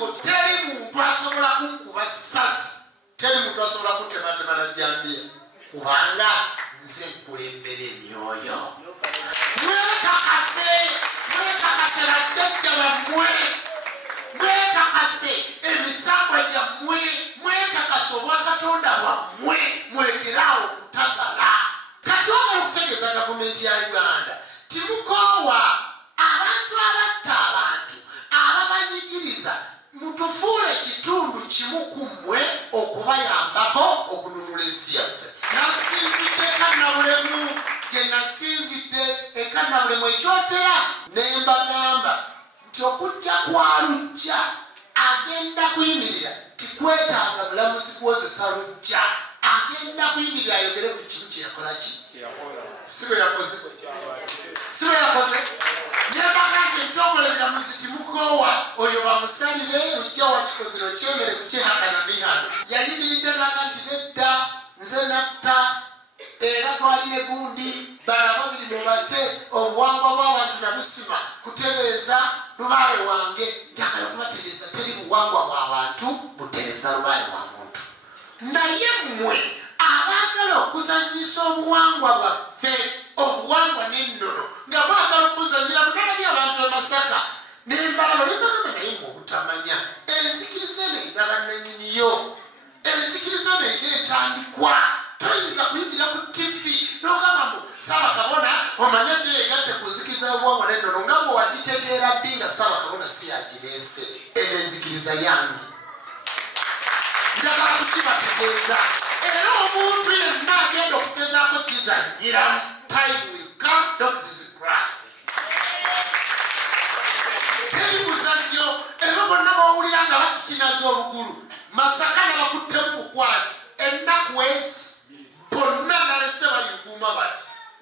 difficult. Teri muntu asobola kunkuba ssasi, teri muntu asobola kuntematema na jjambiya kubanga nze nkulembera emyoyo. Mwekakase bajjajja bammwe, mwekakase emisambwa gyammwe, mwekakase obwakatonda bwammwe, mwegeraawo okutagala. Kati ogala okutegeeza gavumenti ya Uganda timukoowa abantu abatta abantu ababanyigiriza mutufuule ekitundu kimu ku mmwe okubayambako okununula ensi yaffe. Nasinzidde Kannabulemu gye nasinzidde Kannabulemu ekyotera ne mbagamba nti okujja kwa Lujja agenda kuyimirira tikwetaaga bulamuzi kwozesa Lujja, agenda kuyimirira ayogere buli kimu kye yakola ki si bwe yakoze nebaga nti entongole bulamuzi timukoowa oyo bamusalire Lujja wakikozero kyemere kukyehakana mihano. Yayimiridde naga nti nedda nze natta era twalina egundi bala babiri mubate obuwangwa bw'abantu nabusima kutereeza lubaale wange. Njagala kubatereeza teri buwangwa bw'abantu butereeza lubaale wa muntu. Naye mmwe abaagala okuzanyisa obuwangwa bwaffe, obuwangwa n'ennono nga mwagala okuzanyira munalabye abantu Masaka nembalaba nebagamba naye muobutamanya enzikiriza neina bannanyiniyo, enzikiriza neina etandikwa. Toyinza kuyingira ku TV n'ogamba mbu Ssaabakabona omanya gye yeegatte ku nzikiriza y'obuwangwa n'ennono nga bwe wagitegeera ddi nga Ssaabakabona si yagireese. Eyo enzikiriza yange njagala kukibategeeza. Era omuntu yenna agenda okugezaako gizanyiramu time will come